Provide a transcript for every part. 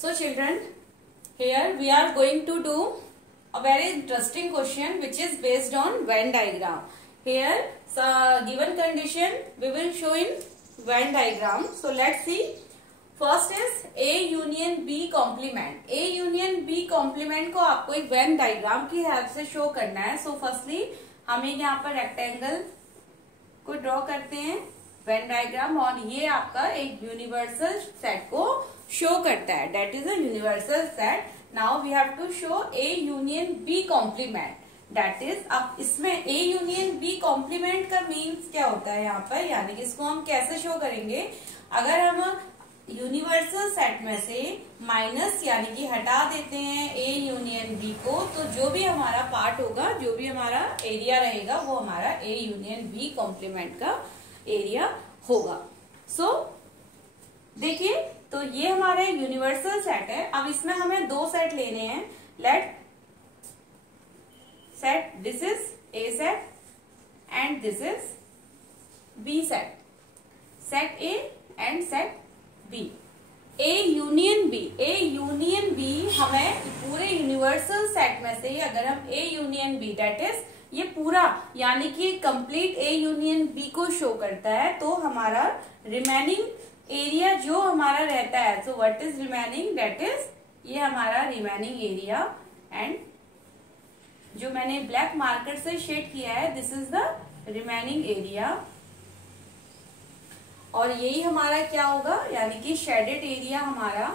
So children, here we are going to do a very interesting question which is based on Venn diagram. Here, given condition we will show in Venn diagram. So let's see. First is A union B complement. A union B complement को आपको एक Venn diagram की help से show करना है. So firstly हम एक यहाँ पर रेक्टेंगल को ड्रॉ करते हैं Venn diagram और ये आपका एक यूनिवर्सल सेट को शो करता है. That is a universal set. Now we have to show A union B complement. That is, अब इसमें A union B complement का मीन्स क्या होता है यहाँ पर, यानी कि इसको हम कैसे शो करेंगे. अगर हम यूनिवर्सल सेट में से माइनस यानी कि हटा देते हैं A यूनियन B को, तो जो भी हमारा पार्ट होगा, जो भी हमारा एरिया रहेगा वो हमारा A यूनियन B कॉम्प्लीमेंट का एरिया होगा. सो देखिए, तो ये हमारा यूनिवर्सल सेट है. अब इसमें हमें दो सेट लेने हैं. Let set this is A set and this is B set. Set A and set B. A union B. A union B हमें पूरे यूनिवर्सल सेट में से अगर हम A union B that is ये पूरा यानी कि कंप्लीट A यूनियन B को शो करता है, तो हमारा रिमेनिंग एरिया जो हमारा रहता है, so what is remaining, that is ये हमारा रिमेनिंग एरिया. एंड जो मैंने ब्लैक मार्कर से शेड किया है, this is the remaining area. और यही हमारा क्या होगा, यानी कि शेडेड एरिया, हमारा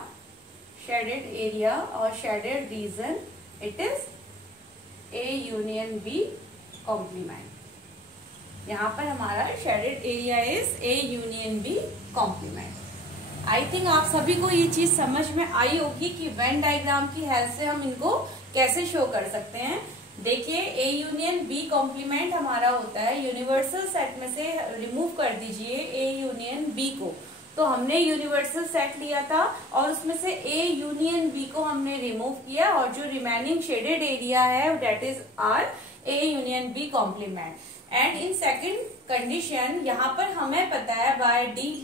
शेडेड एरिया और shaded region, it is A union B complement. यहाँ पर हमारा shaded area is A union B complement. I think आप सभी को ये चीज समझ में आई होगी कि वेन डायग्राम की हेल्प से हम इनको कैसे शो कर सकते हैं. देखिए, A यूनियन B कॉम्प्लीमेंट हमारा होता है, यूनिवर्सल सेट में से रिमूव कर दीजिए A यूनियन B को. तो हमने यूनिवर्सल सेट लिया था और उसमें से A यूनियन B को हमने रिमूव किया और जो रिमेनिंग शेडेड एरिया है that is are A union B complement. And in second condition यहाँ पर हमें पता है बाय डी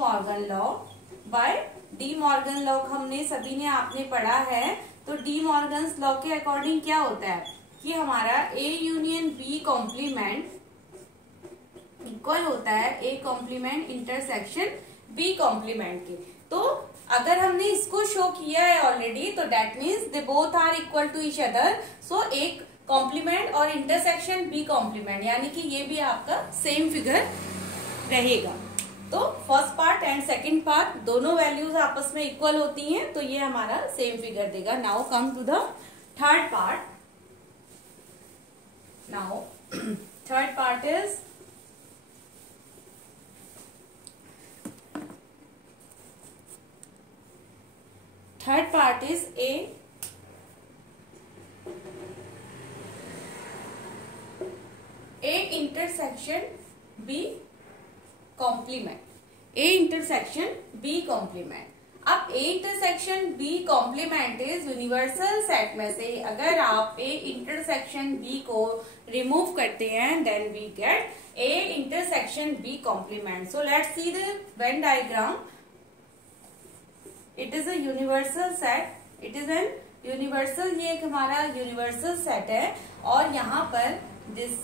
मॉर्गन लॉ हमने सभी ने आपने पढ़ा है. तो डी मॉर्गन लॉ के अकॉर्डिंग क्या होता है कि हमारा A union B complement equal होता है A complement intersection B complement के. तो अगर हमने इसको शो किया है ऑलरेडी, तो that means they both are equal to each other. So एक कॉम्प्लीमेंट और इंटरसेक्शन B कॉम्प्लीमेंट, यानी कि ये भी आपका सेम फिगर रहेगा. तो first part and second part दोनों वैल्यूज आपस में इक्वल होती हैं, तो ये हमारा सेम फिगर देगा. Now come to the third part. Now third part is A intersection B complement. A intersection B complement. अब A intersection B complement is universal set में से अगर आप A intersection B को रिमूव करते हैं, then we get A intersection B complement. So let's see the Venn diagram. It is a universal set. It is an universal, ये एक हमारा यूनिवर्सल सेट है और यहाँ पर this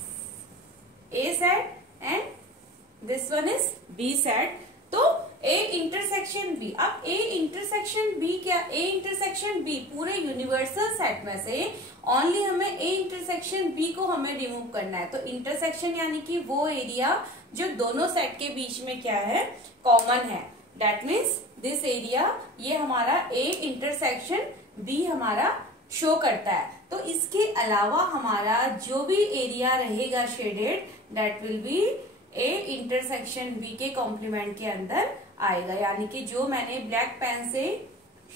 A set and this one is B set. तो A intersection B. अब A intersection B क्या, A इंटरसेक्शन B पूरे यूनिवर्सल सेट में से ओनली हमें A इंटरसेक्शन B को हमें रिमूव करना है. तो इंटरसेक्शन यानी कि वो एरिया जो दोनों सेट के बीच में क्या है, कॉमन है. That means दिस एरिया ये हमारा A इंटरसेक्शन B हमारा शो करता है. तो इसके अलावा हमारा जो भी एरिया रहेगा shaded, that will be A intersection B के कॉम्प्लीमेंट के अंदर आएगा. यानी कि जो मैंने ब्लैक पेन से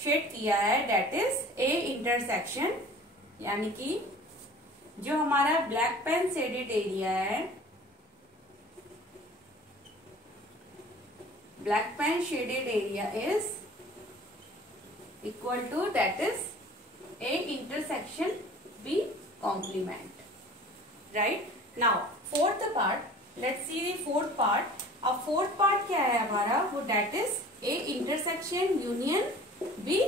शेड किया है, दैट इज A इंटरसेक्शन, यानी कि जो हमारा ब्लैक पेन शेडेड एरिया है, black pen shaded area is equal to, that is A intersection B complement. Right? Now fourth part, let's see the fourth part. अब fourth part क्या है हमारा, वो that is A intersection union B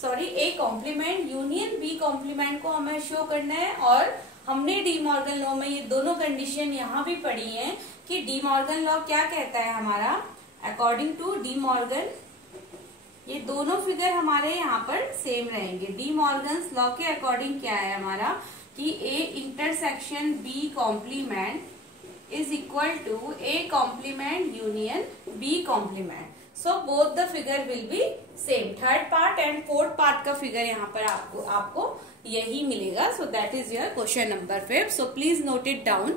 sorry A complement union B complement को हमें show करना है। और हमने डी मॉर्गन लॉ में ये दोनों कंडीशन यहाँ भी पढ़ी है कि डी मॉर्गन लॉ क्या कहता है हमारा, अकॉर्डिंग टू डी मॉर्गन ये दोनों फिगर हमारे यहाँ पर सेम रहेंगे। डी मॉर्गन्स लॉ के अकॉर्डिंग क्या है हमारा कि A intersection B complement is equal to A complement union B complement. So both the figure will be same. Third part and fourth part का फिगर यहाँ पर आपको यही मिलेगा। So that is your question number 5। So please note it down.